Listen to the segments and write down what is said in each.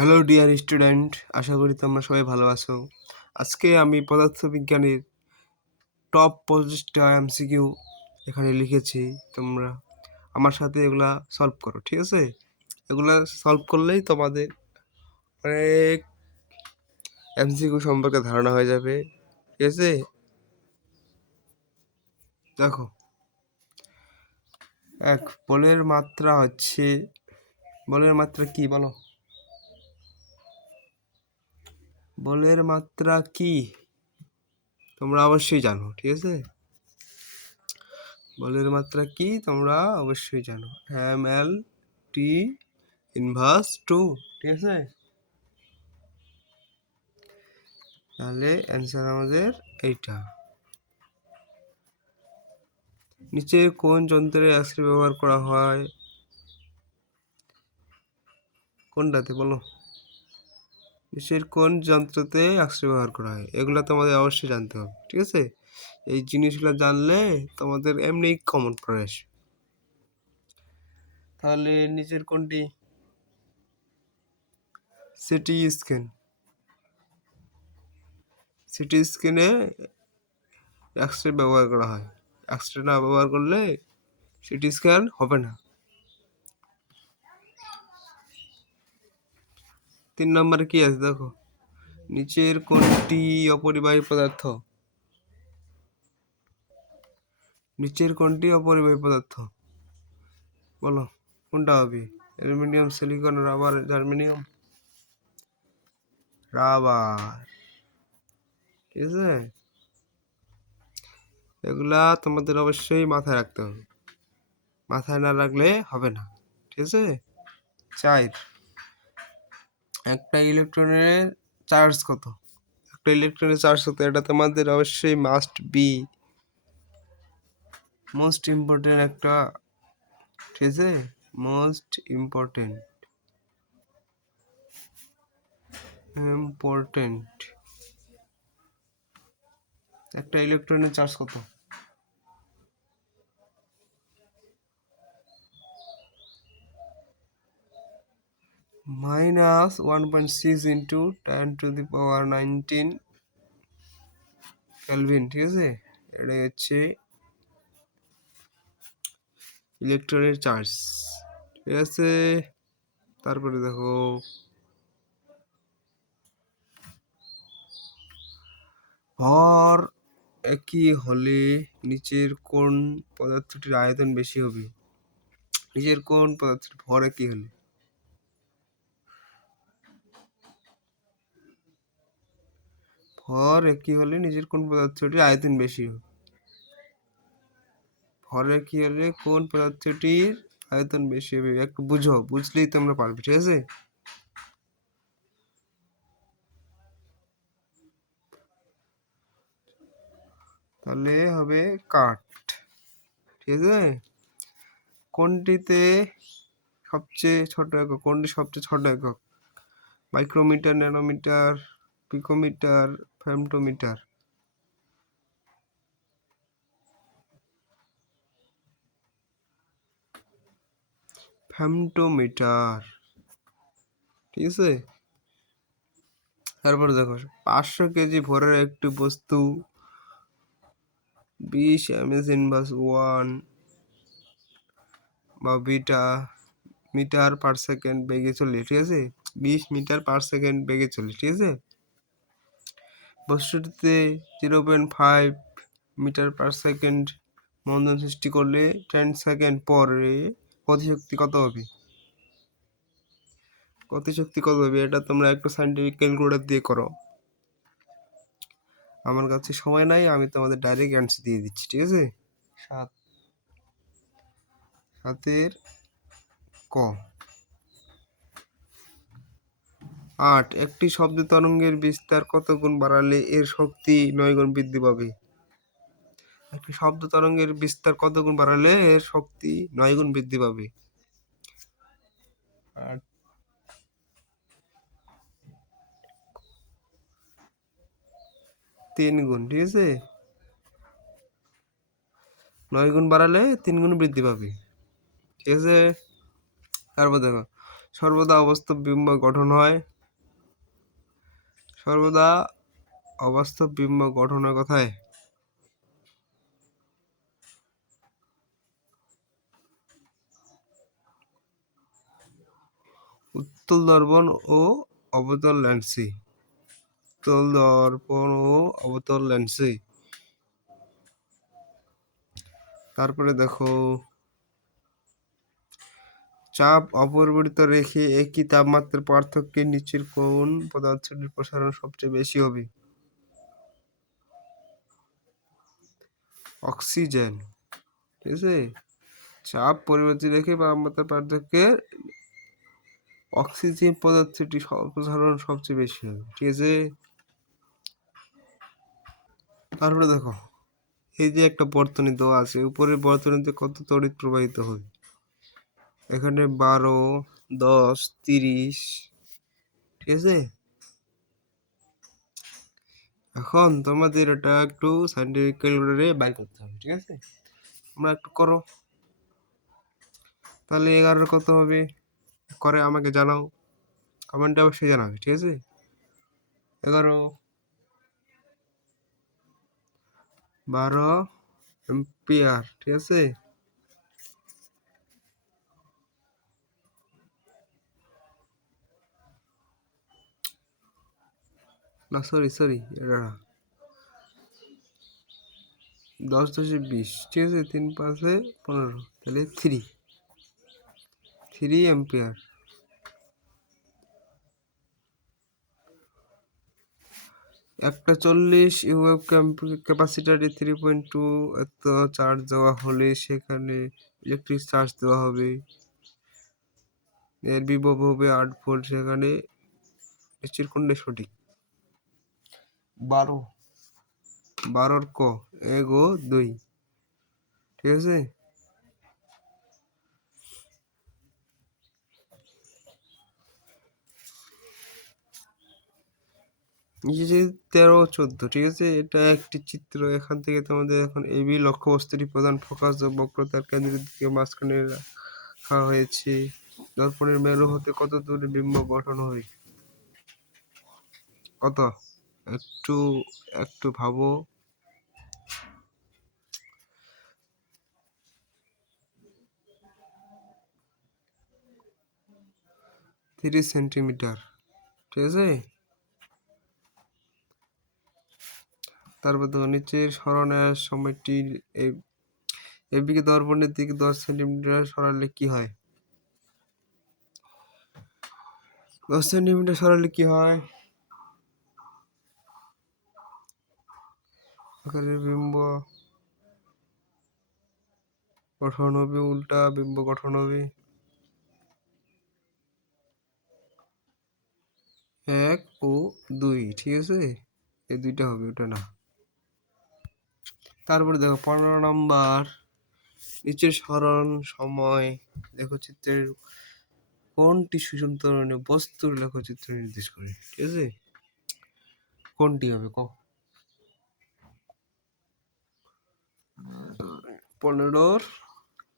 Hello dear student, আশা করি তোমরা সবাই ভালো আছো। আজকে আমি পদার্থবিজ্ঞানের টপ 25টা এমসিকিউ এখানে লিখেছি। তোমরা আমার সাথে এগুলা সলভ করো, ঠিক আছে? এগুলা সলভ করলেই তোমাদের অনেক এমসিকিউ সম্পর্কে ধারণা হয়ে যাবে, ঠিক আছে? দেখো, বলের মাত্রা হচ্ছে, বলের মাত্রা কি বলো? বলের মাত্রা কি তোমরা অবশ্যই জানো, ঠিক আছে? বলের মাত্রা কি তোমরা অবশ্যই জানো, ml t ইনভার্স 2, ঠিক আছে? তাহলে অ্যান্সার আমাদের এইটা। নিচে কোন যন্ত্রে এক্সরে ব্যবহার করা হয়? কোনটাতে বলো? নিচের কোন যন্ত্রতে এক্সরে ব্যবহার করা হয়? এগুলো তোমাদের অবশ্যই জানতে হবে, ঠিক আছে? এই জিনিসগুলো জানলে তোমাদের এমনি কমন পড়ে আসবে। তাহলে নিচের কোনটি? CT scan. সিটি স্ক্যানে এক্সরে ব্যবহার করা হয়। এক্সরে না ব্যবহার করলে সিটি স্ক্যান হবে না। 3 নম্বরে কি আছে দেখো, নিচের কোনটি অপরিবাহী পদার্থ? নিচের কোনটি অপরিবাহী পদার্থ বলো, কোনটা হবে? Aluminium, silicon, rubber, germanium? Rubber, ঠিক আছে? এগুলা তোমাদের অবশ্যই মাথায় রাখতে হবে, মাথায় না রাখলে হবে না, ঠিক আছে? 4, একটা ইলেকট্রনের চার্জ কত? একটা ইলেকট্রনের চার্জ কত, এটা তোমাদের অবশ্যই মাস্ট বি মোস্ট ইম্পর্টেন্ট একটা, ঠিক আছে? মোস্ট ইম্পর্টেন্ট একটা ইলেকট্রনের চার্জ কত? -1.6 ইন্টু 10⁻19 কেলভিন, ঠিক আছে? এটাই হচ্ছে ইলেকট্রনের চার্জ, ঠিক আছে? তারপরে দেখো, ভর একই হলে নিচের কোন পদার্থটির আয়তন বেশি হবে? নিচের কোন পদার্থটির ভর একই হলে? ভর একই হলে নিচের কোন পদার্থটির আয়তন বেশি হবে? ভর একই হলে কোন পদার্থটির আয়তন বেশি হবে? একটু বুঝো, বুঝলেই তোমরা পারবে, ঠিক আছে? তাহলে হবে কাঠ, ঠিক আছে? কোনটিতে সবচেয়ে ছোট একক? কোনটি সবচেয়ে ছোট একক? Micrometre, nanometre, picometre, femtometre? Femtometre, ঠিক আছে? তারপর দেখো, 500 কেজি ভরের একটি বস্তু 20 ms ইনভার্স 1 বা বিটা মিটার পার সেকেন্ড বেগে চলে, ঠিক আছে? 20 মিটার পার সেকেন্ড বেগে চলে, ঠিক আছে? বস্তুটিতে 0.5 মিটার পার সেকেন্ড মন্দন সৃষ্টি করলে 10 সেকেন্ড পরে গতিশক্তি কত হবে? গতিশক্তি কত হবে এটা তোমরা একটু সাইন্টিফিক ক্যালকুলেটর দিয়ে করো। আমার কাছে সময় নাই, আমি তোমাদের ডাইরেক্ট অ্যান্সার দিয়ে দিচ্ছি, ঠিক আছে? 7 ক। 8, একটি শব্দ তরঙ্গের বিস্তার কত গুণ বাড়ালে এর শক্তি 9 গুণ বৃদ্ধি পাবে? একটি শব্দ তরঙ্গের বিস্তার কত গুণ বাড়ালে এর শক্তি 9 গুণ বৃদ্ধি পাবে? 3 গুণ, ঠিক আছে? 9 গুণ বাড়ালে 3 গুণ বৃদ্ধি পাবে, ঠিক আছে? তারপর দেখো, সর্বদা অবাস্তব বিম্ব গঠন হয়। সর্বদা অবাস্তব বিম্ব গঠন হয় কোথায়? উত্তল দর্পণ ও অবতল লেন্সে। উত্তল দর্পণ ও অবতল লেন্সে। তারপরে দেখো, চাপ অপরিবর্তিত রেখে একই তাপমাত্রার পার্থক্যে নিচের কোন পদার্থটির প্রসারণ সবচেয়ে বেশি হবে? অক্সিজেন। ঠিক আছে, চাপ পরিবর্তিত রেখে তাপমাত্রার পার্থক্যে অক্সিজেন পদার্থটি প্রসারণ সবচেয়ে বেশি হবে। ঠিক আছে, তারপরে দেখো, এই যে একটা বর্তনী দেওয়া আছে, উপরের বর্তনীতে কত তড়িৎ প্রবাহিত হবে? এখানে 12, 10, 30। ঠিক আছে, এখন তোমাদের এটা একটু সাইন্টিফিক ক্যালকুলেটরে বাইর করতে হবে। ঠিক আছে, তোমরা একটু করো, তাহলে 11 কত হবে করে আমাকে জানাও, কমেন্টে অবশ্যই জানাবে। ঠিক আছে, 11 12 এম্পিয়ার। ঠিক আছে, না সরি এটা না, 10 10 20। ঠিক আছে, 3 5 15, তাহলে 3 এম্পিয়ার। একটা 40 ইউএফ ক্যাপাসিটারে 3.2 এত চার্জ দেওয়া হলে সেখানে ইলেকট্রিক চার্জ দেওয়া হবে, এর বিভব হবে 8 ভোল্ট। সেখানে নিচের কোনটা সঠিক? 12, 12 ক 1 ও 2। ঠিক আছে, নিচে 13 ও 14। ঠিক আছে, এটা একটি চিত্র। এখান থেকে তোমাদের এখন এবি লক্ষ্যবস্তুটি প্রধান ফোকাস ও বক্রতার কেন্দ্রের দিকে মাঝখানে রাখা হয়েছে। দর্পণের মেরু হতে কত দূরে বিম্ব গঠন হয়? কত? একটু একটু ভাবো। 30 সেন্টিমিটার। ঠিক আছে, তারপর দেখো, নিচের সরানোর সময়টি এদিকে দর্পণের দিকে 10 সেন্টিমিটার সরালে কি হয়? 10 সেন্টিমিটার সরালে কি হয়? আকারের বিম্ব গঠন হবে, উল্টা বিম্ব গঠন হবে। 1 ও 2। ঠিক আছে, এই দুইটা হবে, ওটা না। তারপরে দেখো 15 নাম্বার, নিচের সরণ সময় লেখচিত্রের কোনটি সুষম ত্বরণে বস্তুর লেখচিত্র নির্দেশ করে? ঠিক আছে, কোনটি হবে ক? 15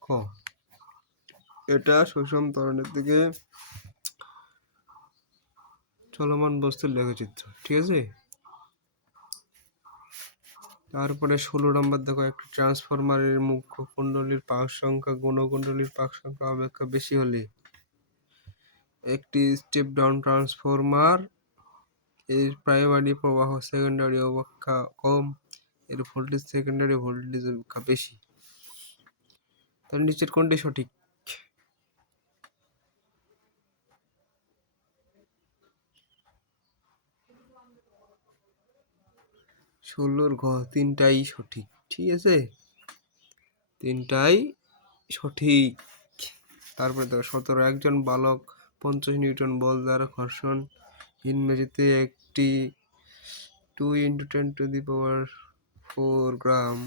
ক, এটা সুষম ত্বরণের দিকে চলমান বস্তুর লেখচিত্র। ঠিক আছে, তারপরে 16 নম্বর দেখো, একটা ট্রান্সফরমারের মুখ্য কুণ্ডলীর পাক সংখ্যা গৌণ পাক সংখ্যা অপেক্ষা বেশি হলে একটি স্টেপ ডাউন ট্রান্সফরমার এর প্রাইমারি প্রবাহ সেকেন্ডারি অপেক্ষা কম, এর ভোল্টেজ সেকেন্ডারি ভোল্টেজ অপেক্ষা বেশি। তাহলে নিচের কোনটি সঠিক? 16 ঘ, তিনটাই সঠিক। ঠিক আছে, তিনটাই সঠিক। তারপরে দেখো 17, একজন বালক 50 নিউটন বল দ্বারা ঘর্ষণ হীন মেঝেতে একটি 2 × 10⁴ গ্রাম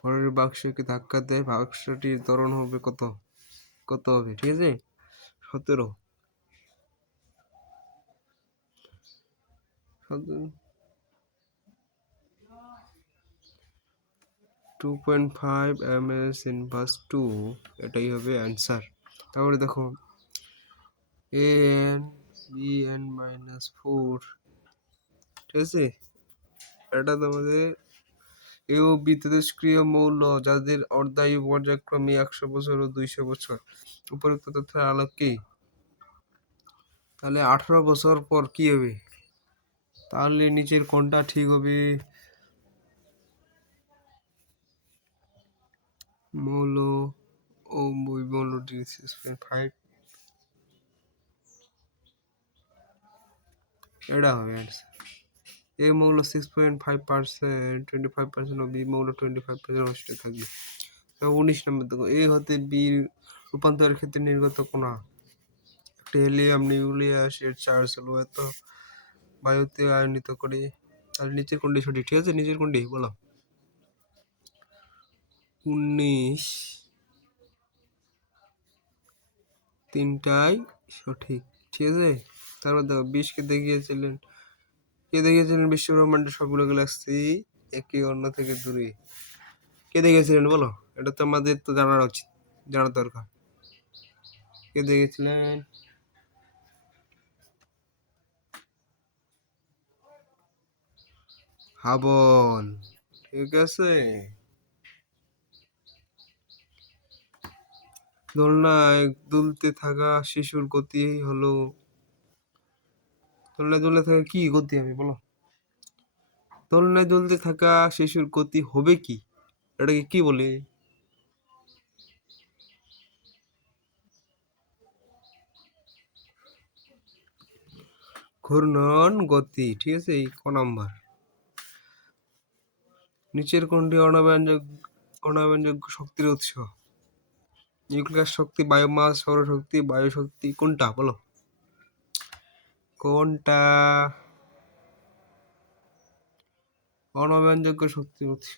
ভরের বাক্সকে ধাক্কা দেয়, বাক্সটির ত্বরণ হবে কত? কত হবে? ঠিক আছে, 17। 2.5 ms/2, এটাই হবে অ্যান্সার। তারপরে দেখো, an bn মাইনাস 4, ঠিক আছে। এটা তোমাদের এ ও বি তেজস্ক্রিয় মৌল যাদের অর্ধায়ু পর্যায়ক্রমে 100 বছর ও 200 বছর। উপরোক্ত তথ্যের আলোকে তাহলে 18 বছর পর কি হবে? তাহলে নিচের কোনটা ঠিক হবে? মৌল ও মৌলটি 6.5, এটা হবে অ্যান্সার। এ মৌল 6.5%, 25% ও বি মৌল 25% অবশিষ্ট থাকবে। 19 নম্বর দেখো, এ হতে বি রূপান্তরের ক্ষেত্রে নির্গত কণা। একটা হেলিয়াম নিউক্লিয়াস এর চার্জ হলো এত, বায়ুতে আয়নিত করে। তাহলে নিচের কোনটি সঠিক? ঠিক আছে, নিচের কোনটি বলো? 19 তিনটাই সঠিক, ঠিক আছে। তারপর দেখো 20 কে দেখিয়েছিলেন বিশ্ব ব্রহ্মাণ্ডের সবগুলো গ্যালাক্সি একে অন্য থেকে দূরে। কে দেখিয়েছিলেন বলো? এটা তো আমাদের তো জানার উচিত, জানার দরকার। কে দেখিয়েছিলেন? হাবল, ঠিক আছে। দোলনায় দুলতে থাকা শিশুর গতি হলো, দোলনায় দুলতে থাকা কি গতি হবে বলো? দোলনায় দুলতে থাকা শিশুর গতি হবে কি? এটাকে কি বলে? ঘূর্ণন গতি, ঠিক আছে। এই ক নাম্বার? নিচের কোনটি অণাবয়নযোগ্য শক্তির উৎস? নিউক্লিয়ার শক্তি, বায়োমাস, সৌরশক্তি, বায়ু শক্তি, কোনটা বলো? কোনটা অণাবয়নযোগ্য শক্তির উৎস?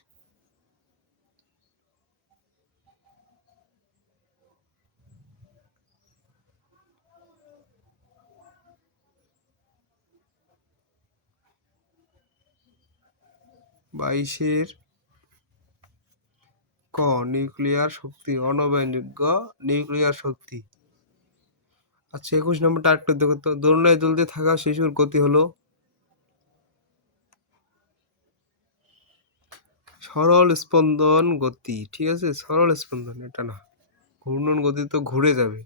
বাইশের ক, নিউক্লিয়ার শক্তি, অণাবয়নযোগ্য নিউক্লিয়ার শক্তি। আচ্ছা 21 নম্বরটা আরেকটু দেখো তো, দোলনায় দুলতে থাকা শিশুর গতি হলো সরল স্পন্দন গতি, ঠিক আছে। সরল স্পন্দন, এটা না। ঘূর্ণন গতি তো ঘুরে যাবে,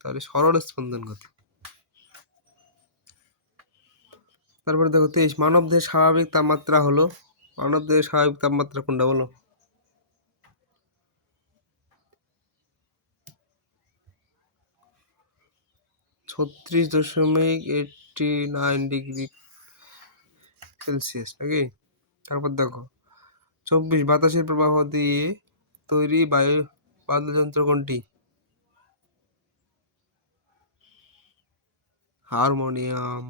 তাহলে সরল স্পন্দন গতি। তারপরে দেখো 23, মানবদেহের স্বাভাবিক তাপমাত্রা হলো, মানবদেহের স্বাভাবিক তাপমাত্রা কোনটা বলো? (36.89°C) নাকি? তারপর দেখো 24, বাতাসের প্রবাহ দিয়ে তৈরি বাদ্যযন্ত্র কোনটি? হারমোনিয়াম।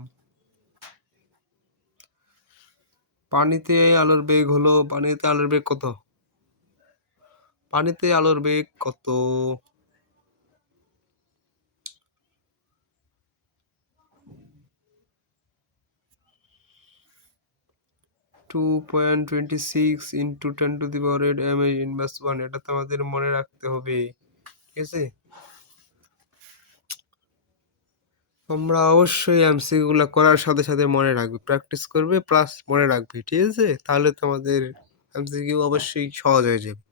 পানিতে আলোর বেগ কত? পানিতে আলোর বেগ কত? 2.26 × 10⁻⁸ m/1। এটা তো আমাদের মনে রাখতে হবে, ঠিক আছে। তোমরা অবশ্যই এমসিকিউ গুলো করার সাথে সাথে মনে রাখবে, প্র্যাকটিস করবে প্লাস মনে রাখবে, ঠিক আছে। তাহলে তোমাদের এমসিকিউ অবশ্যই সহজ হয়ে যাবে।